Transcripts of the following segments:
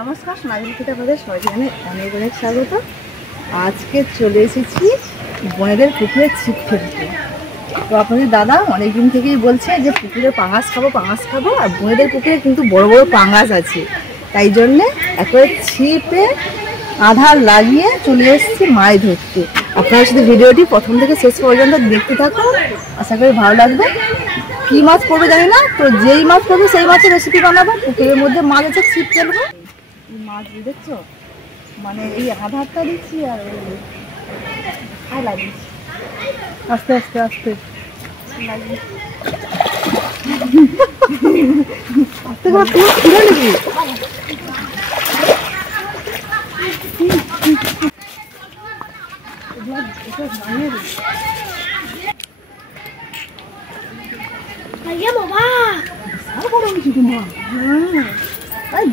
নমস্কার, সোনাঝুরি থেকে আপনাদের সবাইকে অনেক অনেক স্বাগত। আজকে চলে এসেছি বোনেদের পুকুরে ছিপ ফেলতে। তো আপনাদের দাদা অনেকদিন থেকেই বলছে যে পুকুরে পাঙাশ খাবো, আর বোনেদের পুকুরে কিন্তু বড় বড় পাঙাশ আছে। তাই জন্যে একেবারে ছিপে আধার লাগিয়ে চলে এসেছি মাছ ধরতে। আপনারা শুধু ভিডিওটি প্রথম থেকে শেষ পর্যন্ত দেখতে থাকুন, আশা করি ভালো লাগবে। কী মাছ পড়বে জানি না, তো যেই মাছ পড়বে সেই মাছের রেসিপি বানাবো। পুকুরের মধ্যে মাছ আছে, ছিপ ফেলবো। মাছ দেখছো, মানে এই আধারটা দিচ্ছি আর লাগিয়েছি আস্তে আস্তে আস্তে আস্তে করে পুরো খুলে নিবি।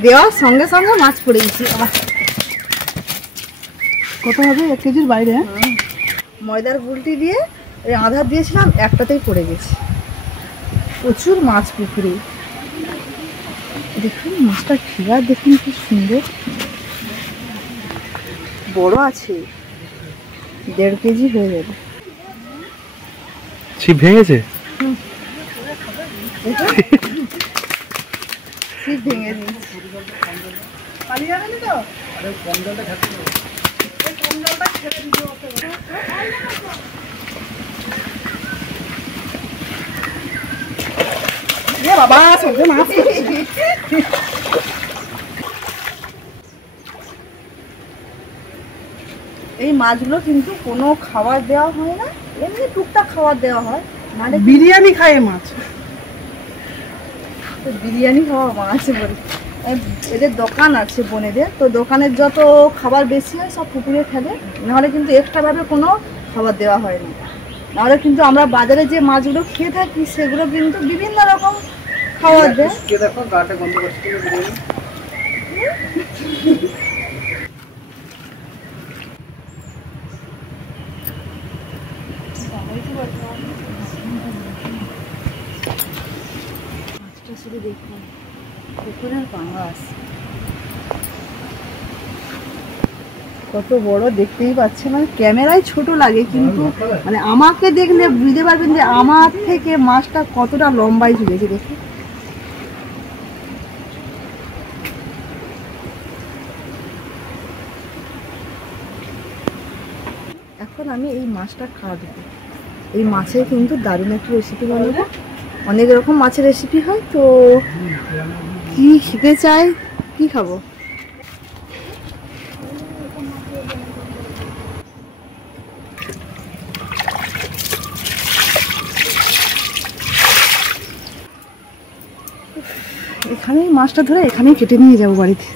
দেওয়ার সঙ্গে সঙ্গে মাছ পড়ে গেছি। কত হবে 1 কেজির বাইরে? ময়দার গুলটি দিয়ে এই আধার দিয়েছিলাম, একটাতেই পড়ে গেছে। প্রচুর মাছ পুকুরে। দেখুন মাছটা ফিগার দেখুন কি সুন্দর, বড় আছে, 1.5 কেজি হয়ে যাবে। ছিপ ভেঙেছে? ছিপ ভেঙে দিয়েছি। পালিয়ে যাবেনি তো? কম জলটা ছেড়ে দিতে হবে। বাবা সবজি মাছ। এই মাছগুলো কিন্তু কোনো খাবার দেওয়া হয় না, এমনি টুকটাক খাবার দেওয়া হয়। মানে বিরিয়ানি খায় মাছ, বিরিয়ানি খাওয়া মাছ বলে। এদের দোকান আছে বোনেদের, তো দোকানের যত খাবার বেশি হয় সব পুকুরে ফেলে, নাহলে কিন্তু এক্সট্রাভাবে কোনো খাবার দেওয়া হয় না। নাহলে কিন্তু আমরা বাজারে যে মাছগুলো খেয়ে থাকি সেগুলো কিন্তু বিভিন্ন রকম খাবার দেয়। মাছটা শুধু দেখুন, পুকুরের পাঙাশ কত বড় দেখতেই পাচ্ছেন। মানে ক্যামেরায় ছোট লাগে, কিন্তু মানে আমাকে দেখলে বুঝতে পারবেন যে আমার থেকে মাছটা কতটা লম্বায় ঝুলেছে। দেখুন এখন আমি এই মাছটা কাটবো। এই মাছের কিন্তু দারুণ একটা রেসিপি বানাবো। অনেক রকম মাছের রেসিপি হয়, তো কি খেতে চাই, কি খাবো। এখানেই মাছটা ধরে এখানেই কেটে নিয়ে যাবো বাড়িতে।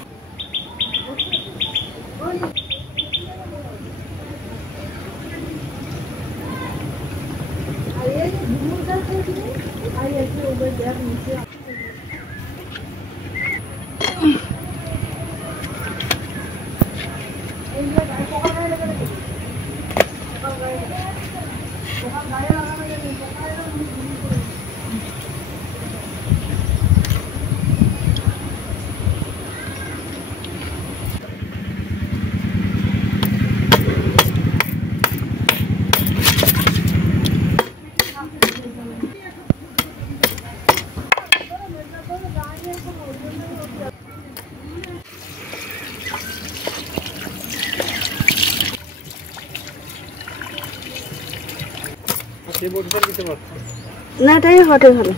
না এটাই হটে ভালো।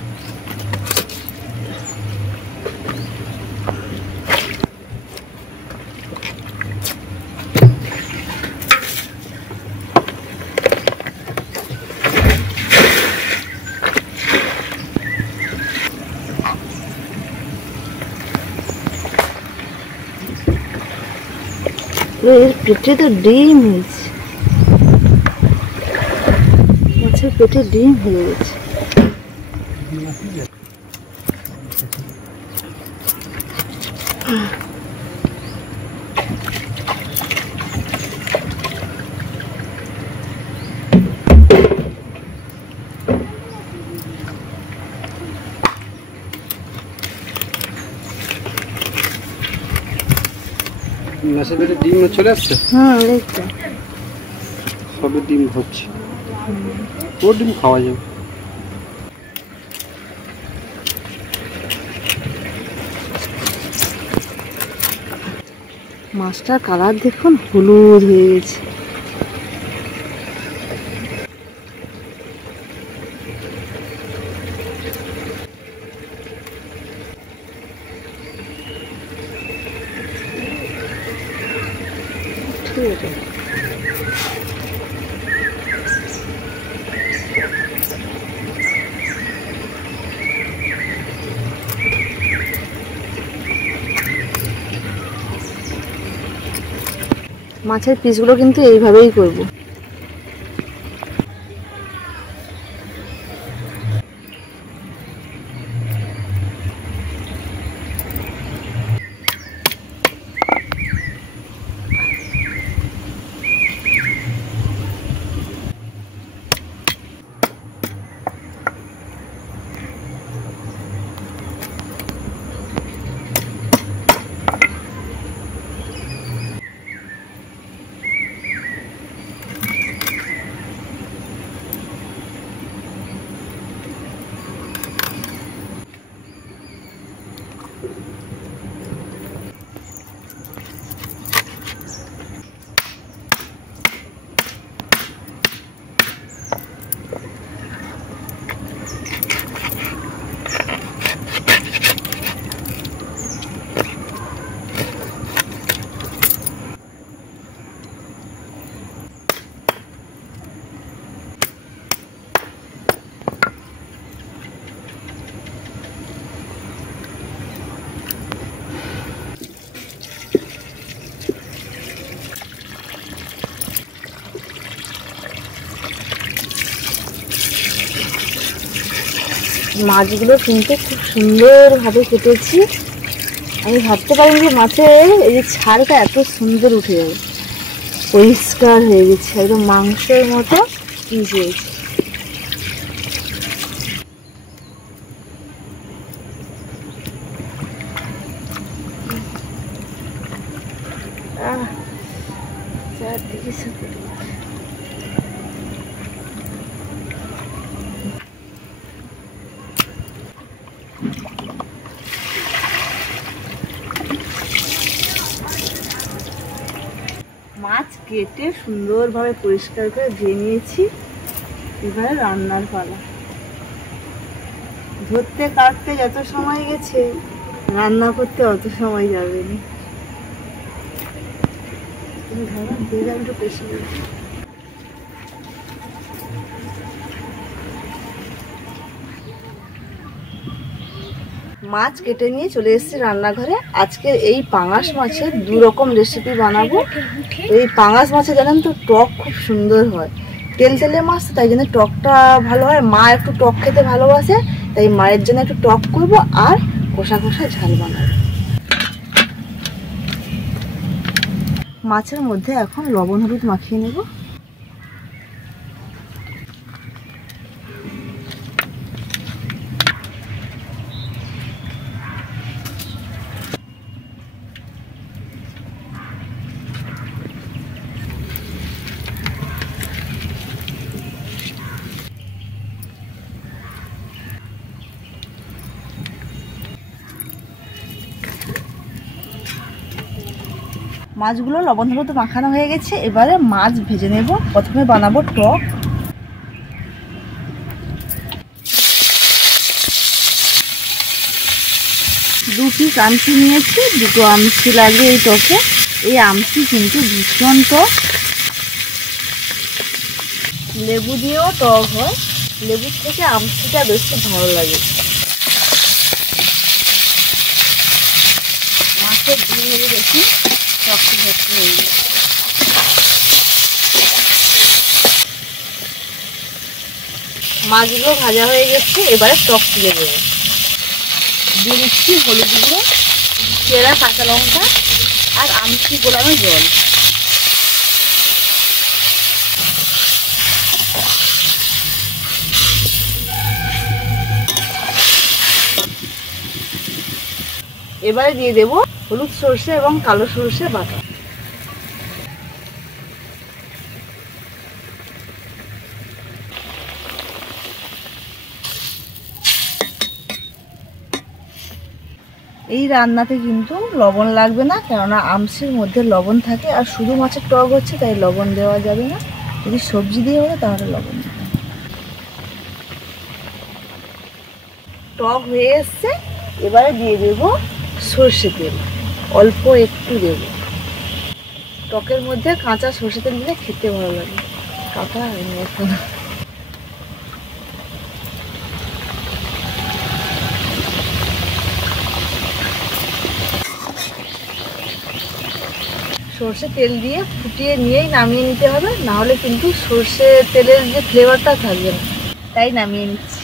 এর পেটে তো ডিম হয়েছে, মাছের পেটে ডিম হয়ে গেছে। মেসেজের ডিম চলে আসছে। এই তো সবে ডিম হচ্ছে, ওর ডিম খাওয়া যাবে। মাছটার কালার দেখুন হলুদ হয়ে গেছে। ঠিক আছে, মাছের পিসগুলো কিন্তু এইভাবেই করব। মাছগুলো কিন্তু খুব সুন্দরভাবে কেটেছি। আমি ভাবতে পারিনি যে মাছের এই যে ছালটা এত সুন্দর উঠে যাবে, পরিষ্কার হয়ে গেছে, একদম মাংসের মতো পিস হয়েছে। চারদিকে মাছ কেটে সুন্দরভাবে পরিষ্কার করে ধুয়ে নিয়েছি। এবারে রান্নার পালা। ধরতে কাটতে যত সময় গেছে, রান্না করতে অত সময় যাবে না। একটু বেশি মাছ কেটে নিয়ে চলে এসেছি রান্নাঘরে। আজকে এই পাঙাশ মাছের দু রকম রেসিপি বানাবো। এই পাঙাশ মাছে জানেন তো টক খুব সুন্দর হয়, তেল তেলে মাছ, তাই জন্য টকটা ভালো হয়। মা একটু টক খেতে ভালোবাসে, তাই মায়ের জন্য একটু টক করব আর কষা কষা ঝাল বানাবো। মাছের মধ্যে এখন লবণ হলুদ মাখিয়ে নেব। মাছগুলো লবণ হলুদ মাখানো হয়ে গেছে, এবারে মাছ ভেজে নেব। প্রথমে বানাবো টক। দু পিস আমসি নিয়েছি, দুটো আমসি লাগবে এই টকে। এই আমসি কিন্তু ভীষণ টক, লেবু দিয়েও টক হয়, লেবুর থেকে আমসিটা বেশি ভালো লাগে। মাছের ডিম হলে বেশি শক্তি শক্তি হয়ে যায়। মাছগুলো ভাজা হয়ে গেছে, এবারে টক তুলে দেবো। দিয়ে দিচ্ছি হলুদ গুঁড়ো, চেরা কাঁচা লঙ্কা আর আমসি গোলানো জল। এবারে দিয়ে দেবো হলুদ সর্ষে এবং কালো সর্ষে বাটা। এই রান্নাতে কিন্তু লবণ লাগবে না, কেননা আমসির মধ্যে লবণ থাকে, আর শুধু মাছের টক হচ্ছে তাই লবণ দেওয়া যাবে না। যদি সবজি দিয়ে হলে তাহলে লবণ দেবে। টক হয়ে এসছে, এবারে দিয়ে দেবো সর্ষে তেল, অল্প একটু দেবো। টকের মধ্যে কাঁচা সর্ষে তেল দিলে খেতে ভালো লাগে। কাঁচা হয়নি এখন। সর্ষে তেল দিয়ে ফুটিয়ে নিয়েই নামিয়ে নিতে হবে, না হলে কিন্তু সর্ষে তেলের যে ফ্লেভারটা থাকবে না, তাই নামিয়ে নিচ্ছি।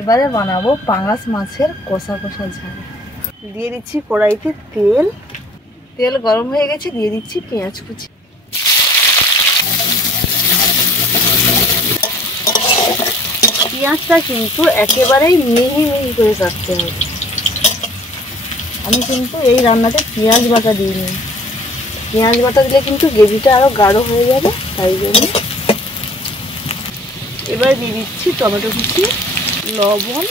এবারে বানাবো পাঙাশ মাছের কষা কষা ঝাল। দিয়ে দিচ্ছি কড়াইতে তেল, তেল গরম হয়ে গেছে, দিয়ে দিচ্ছি পেঁয়াজ কুচি। পেঁয়াজটা কিন্তু একেবারেই মিহি মিহি করে কাটতে হবে। আমি কিন্তু এই রান্নাতে পেঁয়াজ বাটা দিইনি, পেঁয়াজ বাটা দিলে কিন্তু গ্রেভিটা আরো গাঢ় হয়ে যাবে, তাই জন্য। এবার দিয়ে দিচ্ছি টমেটো কুচি, লবণ,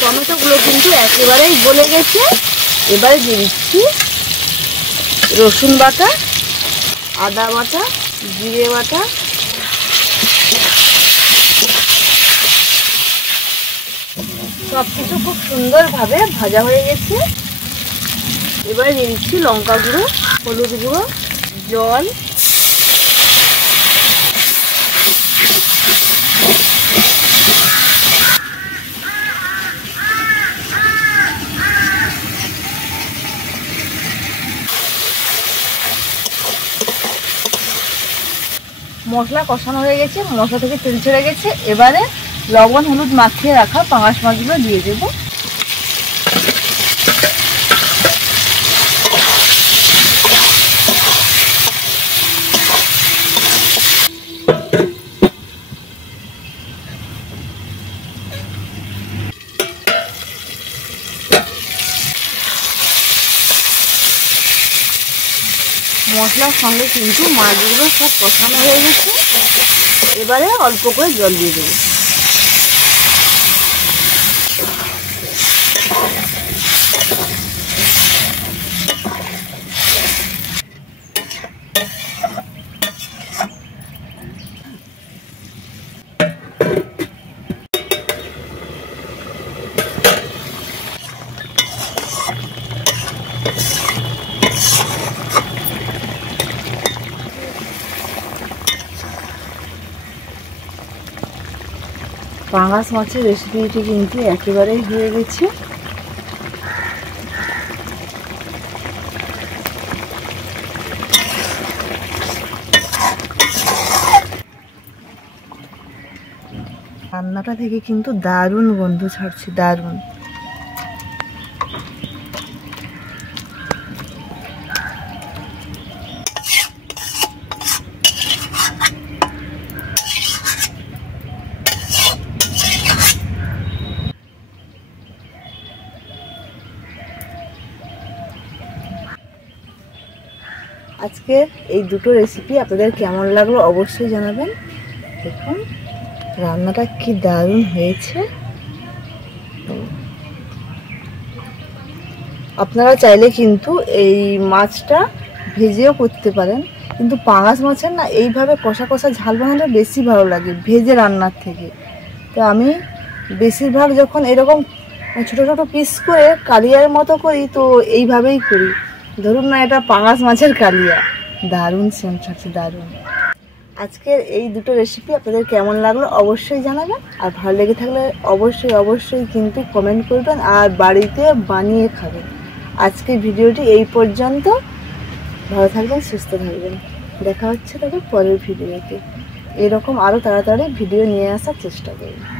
টমেটোগুলো কিন্তু একেবারেই গলে গেছে। এবারে দিয়ে দিচ্ছি রসুন বাটা, আদা বাটা, জিরে বাটা, সব কিছু খুব সুন্দরভাবে ভাজা হয়ে গেছে। এবারে দিয়ে দিচ্ছি লঙ্কা গুঁড়ো, হলুদ গুঁড়ো, জল, মশলা কষানো হয়ে গেছে, মশলা থেকে তেল ছেড়ে গেছে। এবারে লবণ হলুদ মাখিয়ে রাখা পাঙাশ মাছগুলো দিয়ে দেবো। মশলার সঙ্গে কিন্তু মাছগুলো সব কষানো হয়ে গেছে। এবারে অল্প করে জল দিয়ে দেবো। পাঙাশ মাছের রেসিপিটি কিন্তু একেবারেই হয়ে গেছে। রান্নাটা থেকে কিন্তু দারুণ গন্ধ ছাড়ছে, দারুণ। আজকে এই দুটো রেসিপি আপনাদের কেমন লাগলো অবশ্যই জানাবেন। দেখুন রান্নাটা কি দারুণ হয়েছে। আপনারা চাইলে কিন্তু এই মাছটা ভেজেও করতে পারেন, কিন্তু পাঙাশ মাছের না এইভাবে কষা কষা ঝাল বানালে বেশি ভালো লাগে ভেজে রান্নার থেকে। তো আমি বেশিরভাগ যখন এরকম ছোটো ছোটো পিস করে কালিয়ার মতো করি, তো এইভাবেই করি। ধরুন না এটা পাঙাশ মাছের কালিয়া, দারুণ সেন্ট ছাড়ছে, দারুণ। আজকের এই দুটো রেসিপি আপনাদের কেমন লাগলো অবশ্যই জানাবেন, আর ভালো লেগে থাকলে অবশ্যই অবশ্যই কিন্তু কমেন্ট করবেন আর বাড়িতে বানিয়ে খাবেন। আজকের ভিডিওটি এই পর্যন্ত। ভালো থাকবেন, সুস্থ থাকবেন। দেখা হচ্ছে তবে পরের ভিডিওতে। এরকম আরও তাড়াতাড়ি ভিডিও নিয়ে আসার চেষ্টা করবেন।